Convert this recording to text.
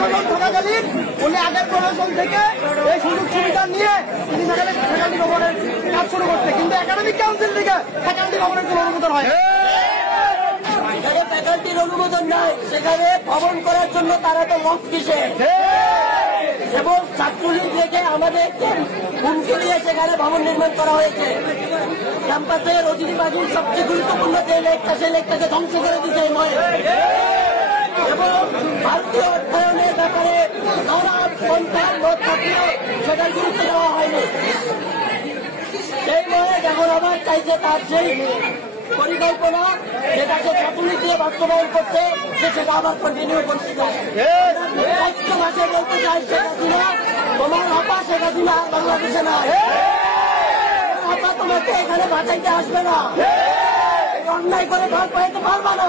প্রশাসন থাকাকালীন উনি আগের প্রশাসন থেকে এই সুযোগ সুবিধা নিয়ে তিনি ফ্যাকাল্টি ভবনের কাজ শুরু করছে, কিন্তু একাডেমিক কাউন্সিল থেকে ফ্যাকাল্টি ভবনের কোনো অনুমোদন হয় ফ্যাকাল্টির অনুমোদন নাই, সেখানে ভবন করার জন্য তারা তো মত কিসে এবং ছাত্রলীগ রেখে আমাদেরকে হুমকি দিয়ে সেখানে ভবন নির্মাণ করা হয়েছে। ক্যাম্পাসের অতিথিবাদীর সবচেয়ে গুরুত্বপূর্ণ যে লেকটা, সেই লেকটাকে ধ্বংস করে দিতে এবং ভারতীয় অধ্যয়নের ব্যাপারে নানা পন্থার মত থাকলেও সেটার গুরুত্ব দেওয়া হয়নি। সেই মনে এখন আবার চাইছে তার সেই পরিকল্পনা যেটাকে ছাত্রলীগ দিয়ে বাস্তবায়ন করছে সেটা আবার কন্টিনিউ করতে চায়। ভাষায় বলতে চাই, শেখ হাসিনা তোমার আপা, শেখ হাসিনা বাংলাদেশে না, আপা তোমাকে এখানে বাঁচাইতে আসবে না, অন্যায় করে ভাগ পাইতে পারবা না।